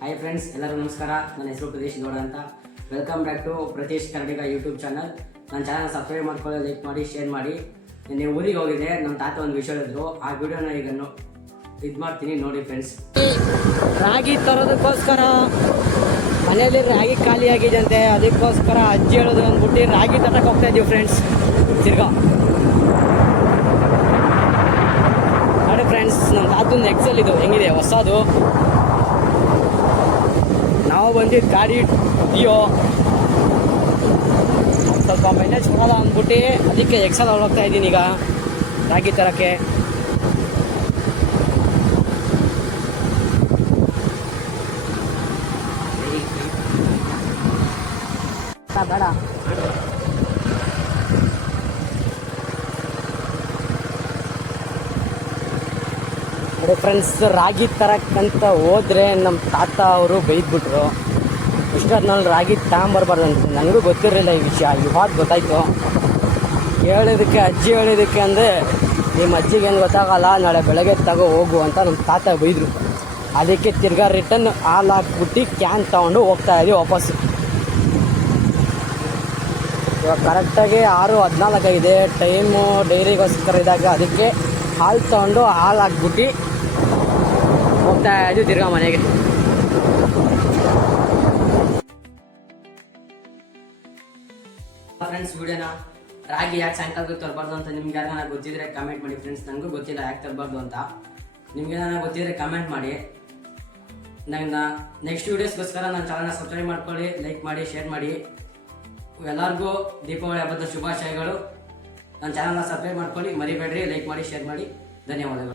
Hi friends, ಎಲ್ಲರಿಗೂ ನಮಸ್ಕಾರ. ನನ್ನ ಹೆಸರು ಪ್ರತೀಶ್ ಗೌಡ ಅಂತ. Welcome back to Prateesh Kannadiga YouTube channel. ನನ್ನ ಚಾನಲ್ ಸಬ್ಸ್ಕ್ರೈಬ್ ಮಾಡ್ಕೊಳ್ಳಿ, ಲೈಕ್ ಮಾಡಿ, ಶೇರ್ ಮಾಡಿ. ನೀವು ಊರಿಗೆ ಹೋಗಿದ್ದೆ, ನಮ್ಮ ತಾತ ಒಂದು ವಿಷಯ ಹೇಳಿದ್ರು. ಆ ವಿಡಿಯೋನ ಈಗ ಇದು ಮಾಡ್ತೀನಿ, ನೋಡಿ ಫ್ರೆಂಡ್ಸ್. ರಾಗಿ ತರೋದಕ್ಕೋಸ್ಕರ ಮನೆಯಲ್ಲಿ ರಾಗಿ ಖಾಲಿ ಆಗಿದಂತೆ, ಅದಕ್ಕೋಸ್ಕರ ಅಜ್ಜಿ ಹೇಳೋದು ಅಂದ್ಬಿಟ್ಟು ರಾಗಿ ತರಕ್ಕೆ ಹೋಗ್ತಾ ಇದ್ದೀವಿ ಫ್ರೆಂಡ್ಸ್. ತಿರ್ಗಾ ನೋಡಿ ಫ್ರೆಂಡ್ಸ್, ನಮ್ಮ ತಾತನ ಎಕ್ಸೆಲ್ ಇದು ಹೆಂಗಿದೆ ಹೊಸದು. ನಾವು ಬಂದಿದ್ದು ಗಾಡಿ ಡಿಯೋ, ಸ್ವಲ್ಪ ಮೈಲೇಜ್ ಕೊಡೋಲ್ಲ ಅಂದ್ಬಿಟ್ಟು ಅದಕ್ಕೆ ಎಕ್ಸೆಲ್ ಹೋಗ್ತಾ ಇದ್ದೀನಿ ಈಗ ರಾಗಿ ತರಕ್ಕೆ. ಬೇಡ ನೋಡಿ ಫ್ರೆಂಡ್ಸ್, ರಾಗಿ ತರಕ್ಕಂತ ಹೋದ್ರೆ ನಮ್ಮ ತಾತ ಅವರು ಬೈದ್ಬಿಟ್ರು. ಇಷ್ಟೊತ್ತಿನಲ್ಲಿ ರಾಗಿ ತಗೊಂಬರ್ಬಾರ್ದಂತ. ನನಗೂ ಗೊತ್ತಿರಲಿಲ್ಲ ಈ ವಿಷಯ, ಇವಾಗ ಗೊತ್ತಾಯ್ತು. ಹೇಳಿದಕ್ಕೆ ಅಜ್ಜಿ ಹೇಳಿದಕ್ಕೆ ಅಂದರೆ ನಿಮ್ಮ ಅಜ್ಜಿಗೆ ಏನು ಗೊತ್ತಾಗಲ್ಲ, ನಾಳೆ ಬೆಳಗ್ಗೆ ತಗೋ ಹೋಗು ಅಂತ ನಮ್ಮ ತಾತ ಬೈದರು. ಅದಕ್ಕೆ ತಿರ್ಗಾ ರಿಟರ್ನ್ ಹಾಲು ಹಾಕ್ಬಿಟ್ಟು ಕ್ಯಾನ್ ತೊಗೊಂಡು ಹೋಗ್ತಾ ಇದ್ದೀವಿ ವಾಪಸ್ಸು. ಇವಾಗ ಕರೆಕ್ಟಾಗಿ 6:14 ಇದೆ ಟೈಮು. ಡೈರಿಗೋಸ್ಕರ ಇದ್ದಾಗ ಅದಕ್ಕೆ ಹಾಲು ತೊಗೊಂಡು ಹಾಲು ಹಾಕ್ಬಿಟ್ಟು ಹೋಗ್ತಾ ಇದ್ದೀವಿ ತಿರ್ಗಾ ಮನೆಗೆ. ಫ್ರೆಂಡ್ಸ್, ವಿಡಿಯೋನ ರಾಗಿ ಯಾಕೆ ಸಾಯಂಕಾಲಕ್ಕೆ ತರಬಾರ್ದು ಅಂತ ನಿಮ್ಗೆ ಯಾರು ನನಗೆ ಗೊತ್ತಿದ್ರೆ ಕಮೆಂಟ್ ಮಾಡಿ ಫ್ರೆಂಡ್ಸ್. ನನಗೂ ಗೊತ್ತಿಲ್ಲ ಯಾಕೆ ತರಬಾರ್ದು ಅಂತ. ನಿಮಗೆ ನನಗೆ ಗೊತ್ತಿದ್ರೆ ಕಮೆಂಟ್ ಮಾಡಿ. ನನ್ನ ನೆಕ್ಸ್ಟ್ ವೀಡಿಯೋಸ್ಗೋಸ್ಕರ ನನ್ನ ಚಾನಲ್ನ ಸಬ್ಸ್ಕ್ರೈಬ್ ಮಾಡ್ಕೊಳ್ಳಿ, ಲೈಕ್ ಮಾಡಿ, ಶೇರ್ ಮಾಡಿ. ಎಲ್ಲರಿಗೂ ದೀಪಾವಳಿ ಹಬ್ಬದ ಶುಭಾಶಯಗಳು. ನನ್ನ ಚಾನಲ್ನ ಸಬ್ಸ್ಕ್ರೈಬ್ ಮಾಡ್ಕೊಳ್ಳಿ, ಮರಿಬೇಡ್ರಿ. ಲೈಕ್ ಮಾಡಿ, ಶೇರ್ ಮಾಡಿ. ಧನ್ಯವಾದಗಳು.